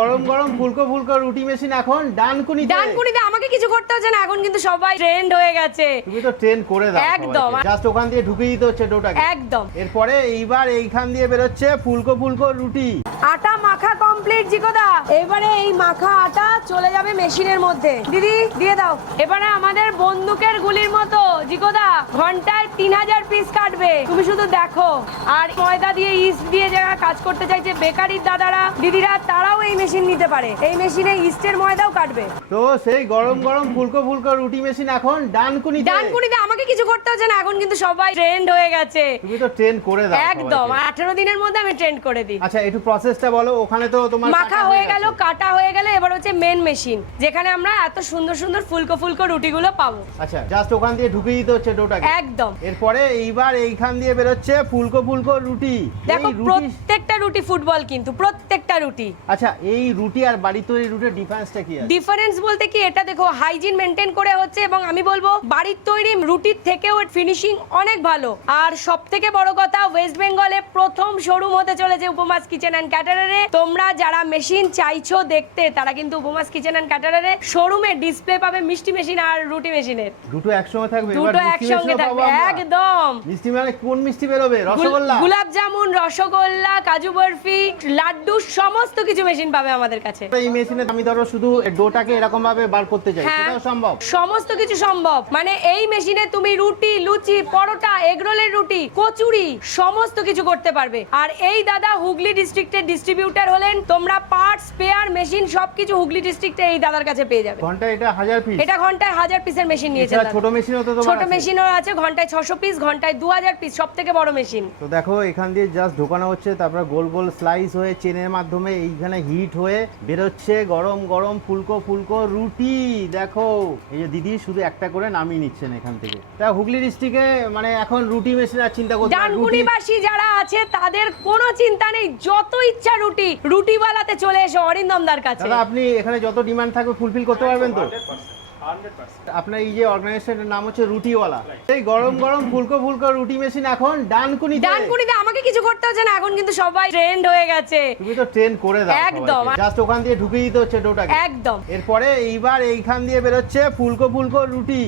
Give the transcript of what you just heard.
গরম গরম ফুলকো ফুলকো রুটি মেশিন এখন ডানকুনি ডানকুনিতে আমাকে কিছু করতে হচ্ছে না এখন কিন্তু সবাই ট্রেন্ড হয়ে গেছে। তুমি তো ট্রেন্ড করে দাও একদম। জাস্ট ওখান দিয়ে ঢুকে দিতে হচ্ছে ডোটাকে একদম। এরপরে এইবার এইখান দিয়ে বেরোচ্ছে ফুলকো ফুলকো রুটি। আটা মাখা কমপ্লিট জিকোদা এবারে এই মাখা আটা চলে যাবে মেশিনের মধ্যে। দিদি দিয়ে দাও। এবারে আমাদের বন্দুকের গুলির মতো জিকোদা ঘন্টায় তিন হাজার পিস কাটবে। তুমি শুধু দেখো। আর ময়দা দিয়ে ইস্ট দিয়ে যারা কাজ করতে চাইছে বেকারির দাদারা দিদিরা তারাও এই মেশিন নিতে পারে। এই মেশিনে ইস্টের ময়দাও কাটবে। তো সেই গরম গরম ফুলকো ফুলকো রুটি মেশিন এখন ডানকুনি ডানকুনিতে আমাকে কিছু করতে হচ্ছে না এখন কিন্তু সবাই ট্রেন্ড হয়ে গেছে। তুমি তো ট্রেন করে দাও একদম সবাইকে। আঠেরো দিনের মধ্যে আমি ট্রেন্ড করে দিই। আচ্ছা একটু প্রসেসটা বলো ওখানে তো তোমার মাখা হয়ে গেল গেছে। কাটা হয়ে গেল এবার হচ্ছে মেন মেশিন যেখানে আমরা এত সুন্দর সুন্দর ফুলকো ফুলকো রুটিগুলো পাবো। আচ্ছা জাস্ট ওখান দিয়ে ঢুকে দিতে হচ্ছে ডোটাকে। একদম। এরপরে এইবার এইখান দিয়ে বেরোচ্ছে ফুলকো ফুলকো রুটি। দেখো এই রুটি প্রত্যেকটা রুটি ফুটবল কিন্তু প্রত্যেকটা রুটি। আচ্ছা এই রুটি আর বাড়ি তৈরি রুটির ডিফারেন্সটা কি আছে? ডিফারেন্স বলতে কি এটা দেখো হাইজিন মেনটেন করে হচ্ছে এবং আমি বলব বাড়ির তৈরি রুটির থেকেও ফিনিশিং অনেক ভালো। আর সব থেকে বড় কথা ওয়েস্ট বেঙ্গলে প্রথম শোরুম হতে চলেছে উপমাস কিচেন অ্যান্ড ক্যাটারারে তোমরা যারা মেশিন চাইছো দেখতে তারা কিন্তু উপমাস কিচেন অ্যান্ড ক্যাটারারে শোরুমে ডিসপ্লে পাবে মিষ্টি মেশিন আর রুটি মেশিনের দুটো একসঙ্গে থাকবে দুটো একসঙ্গে থাকবে একদম। মিষ্টি মানে কোন মিষ্টি বেরোবে? রসগোল্লা? গুলাব জামুন রসগোল্লা কাজু বরফি লাড্ডু সমস্ত কিছু মেশিন পাবে আমাদের কাছে। এই মেশিনে আমি ধরো শুধু ডোটাকে এরকম ভাবে বার করতে চাই হ্যাঁ। সেটাও সম্ভব? সমস্ত কিছু সম্ভব। মানে এই মেশিনে তুমি রুটি লুচি পরোটা এগরোলের রুটি কচুরি সমস্ত কিছু করতে পারবে। আর এই দাদা হুগলি ডিস্ট্রিক্টের ডিস্ট্রিবিউটার হলেন তোমরা পার্টস স্পেয়ার মেশিন সবকিছু হুগলি ডিস্ট্রিক্টে এই দাদার কাছে পেয়ে যাবে ঘণ্টা এটা হাজার পিস এটা ঘন্টায় হাজার পিসের মেশিন নিয়েছে দাদা। ছোট মেশিনও তো ছোট। মেশিনও আছে ঘন্টায় ছশো পিস ঘন্টায় দু হাজার পিস সব থেকে বড় মেশিন তো দেখো এখান দিয়ে জাস্ট ঢোকানো হচ্ছে তারপর গোল গোল স্লাইস হয়ে চেনের মাধ্যমে এইখানে হিট হয়ে বেরোচ্ছে গরম গরম ফুলকো ফুলকো রুটি দেখো এই যে দিদি শুধু একটা করে নামিয়ে নিচ্ছেন এখান থেকে তা হুগলি ডিস্ট্রিক্টে মানে এখন রুটি মেশিন আর চিন্তা করতে না। রুটি ডানকুনিবাসী যারা আছে তাদের কোনো চিন্তা নেই যত ইচ্ছা রুটি রুটিওয়ালাতে চলে এসো অরিন্দমদার কাছে। দাদা আপনি এখানে যত ডিমান্ড থাকবে ফুলফিল করতে পারবেন তো? আপনার এই যে অর্গানাইজেশনের নাম হচ্ছে রুটিওয়ালা। এই গরম গরম ফুলকো ফুলকো রুটি মেশিন এখন ডানকুনি ডানকুনিতে আমাকে কিছু করতে হচ্ছে না এখন কিন্তু সবাই ট্রেন্ড হয়ে গেছে। তুমি তো ট্রেন করে দাও একদম। জাস্ট ওখান দিয়ে ঢুকে দিতে হচ্ছে ডোটাকে একদম। এরপরে এইবার এইখান দিয়ে বেরোচ্ছে ফুলকো ফুলকো রুটি।